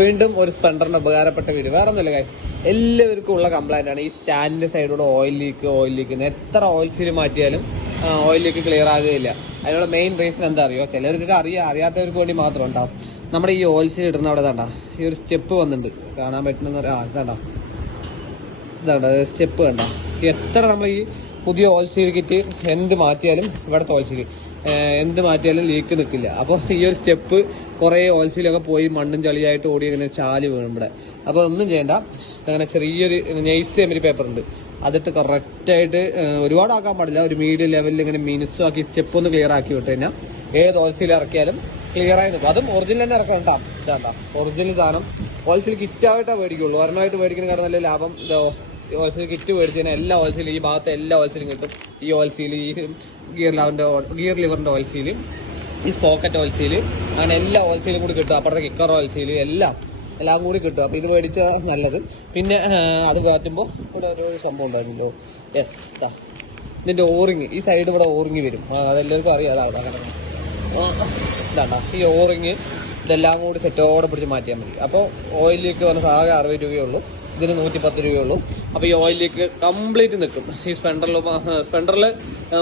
വീണ്ടും ഒരു സ്പ്ലെൻഡറിന്റെ ഉപകാരപ്പെട്ട വീഡിയോ. വേറെ ഒന്നുമില്ല ഗൈസ്, എല്ലാവർക്കും ഉള്ള കംപ്ലൈന്റ് ആണ് ഈ സ്റ്റാൻഡിന്റെ സൈഡിലൂടെ ഓയിൽ ലീക്ക്. എത്ര ഓയിൽ സീൽ മാറ്റിയാലും ഓയിൽ ലീക്ക് ക്ലിയർ ആകുകയില്ല. അതിനുള്ള മെയിൻ റീസൺ എന്താ അറിയോ? ചിലർക്ക് അറിയാത്തവർക്ക് വേണ്ടി മാത്രം ഉണ്ടാവും. നമ്മുടെ ഈ ഓയിൽ സീൽ ഇടുന്ന അവിടെ ഇതാണ്ട ഈ ഒരു സ്റ്റെപ്പ് വന്നിട്ടുണ്ട്, കാണാൻ പറ്റുന്ന ഇതാണ്ട സ്റ്റെപ്പ് കണ്ട. എത്ര നമ്മൾ ഈ പുതിയ ഓയിൽ സീൽ കിറ്റ് എന്ത് മാറ്റിയാലും ഇവിടുത്തെ ഓയിൽ സീൽ എന്ത് മാറ്റിയാലും ലീക്ക് നിൽക്കില്ല. അപ്പോൾ ഈ ഒരു സ്റ്റെപ്പ് കുറേ ഓയിൽ സീലൊക്കെ പോയി മണ്ണും ചളിയായിട്ട് ഓടി ഇങ്ങനെ ചാല് വീണു ഇവിടെ. അപ്പോൾ ഒന്നും ചെയ്യണ്ട, അങ്ങനെ ചെറിയൊരു നെയ്സ് എമിരി പേപ്പർ ഉണ്ട്, അതിട്ട് കറക്റ്റായിട്ട് ഒരുപാട് ആക്കാൻ പാടില്ല, ഒരു മീഡിയം ലെവലിൽ ഇങ്ങനെ മിനുസാക്കി സ്റ്റെപ്പ് ഒന്ന് ക്ലിയർ ആക്കി വിട്ട് കഴിഞ്ഞാൽ ഏത് ഓയിൽ സീൽ ഇറക്കിയാലും ക്ലിയർ ആയി നിൽക്കും. അതും ഒറിജിനൽ തന്നെ ഇറക്കണം കേട്ടോ. ഒറിജിനൽ സാധനം ഓയിൽ സീൽ കിറ്റായിട്ടാണ് മേടിക്കുള്ളൂ. ഒരെണ്ണമായിട്ട് മേടിക്കുന്ന കാരണം നല്ല ലാഭം. ഓയിൽ സീൽ കിറ്റ് മേടിച്ച് കഴിഞ്ഞാൽ എല്ലാ ഓയിൽ സീലും ഈ ഭാഗത്തെ എല്ലാ ഓയിൽ സീലും കിട്ടും. ഈ ഓയിൽ സീൽ, ഈ ഗിയർ ലിവറിന്റെ ഓയിൽ സീല്, ഈ സ്പോക്കറ്റ് ഓയിൽ സീല്, അങ്ങനെ എല്ലാ ഓയിൽ സീലും കൂടി കിട്ടും. അപ്പുറത്തെ കിക്കർ ഓയിൽ സീല് എല്ലാം കൂടി കിട്ടും. അപ്പൊ ഇത് മേടിച്ച നല്ലത്. പിന്നെ അത് മാറ്റുമ്പോൾ ഇവിടെ ഒരു സംഭവം ഉണ്ടായിരുന്നല്ലോ, യെസ്, ഇതിന്റെ ഓറിങ് ഈ സൈഡ് ഇവിടെ ഓറിങ് വരും. അതെല്ലാവർക്കും അറിയാം. ഇതാണ്ട ഈ ഓറിങ് ഇതെല്ലാം കൂടി സെറ്റോടെ പിടിച്ച് മാറ്റിയാൽ മതി. അപ്പോൾ ഓയിലേക്ക് വന്ന ആകെ 60 രൂപയുള്ളൂ, ഇതിന് 110 രൂപയുള്ളൂ. അപ്പോൾ ഈ ഓയിലേക്ക് കംപ്ലീറ്റ് നിൽക്കും. ഈ സ്പെൻഡറിൽ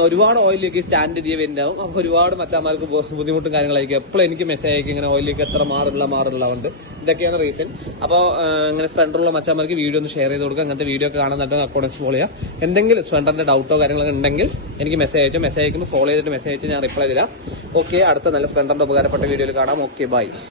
ഒരുപാട് ഓയിലേക്ക് സ്റ്റാൻഡ് ചെയ്ത് വരുന്നുണ്ടാവും. അപ്പോൾ ഒരുപാട് മച്ചാന്മാർക്ക് ബുദ്ധിമുട്ടും കാര്യങ്ങളായിരിക്കും. എപ്പോഴും എനിക്ക് മെസ്സേജ് അയക്കും ഇങ്ങനെ ഓയിലേക്ക് എത്ര മാറുള്ളതുണ്ട്. ഇതൊക്കെയാണ് റീസൺ. അപ്പോൾ ഇങ്ങനെ സ്പെൻഡറുള്ള മച്ചാന്മാർക്ക് വീഡിയോ ഒന്ന് ഷെയർ ചെയ്ത് കൊടുക്കുക. അങ്ങനത്തെ വീഡിയോ ഒക്കെ കാണുന്നുണ്ടെങ്കിൽ അക്കൗണ്ട്സ് ഫോളോ ചെയ്യുക. എന്തെങ്കിലും സ്പെൻഡറിന്റെ ഡൗട്ടോ കാര്യങ്ങളൊക്കെ ഉണ്ടെങ്കിൽ എനിക്ക് മെസ്സേജ് അയച്ചോ. മെസ്സേജ് അയക്കുമ്പോൾ ഫോളോ ചെയ്തിട്ട് മെസ്സേജ് അയച്ച് ഞാൻ റിപ്ലൈ തരാം. ഓക്കെ, അടുത്ത നല്ല സ്പെൻഡറിന്റെ ഉപകാരപ്പെട്ട വീഡിയോയിൽ കാണാം. Okay, by.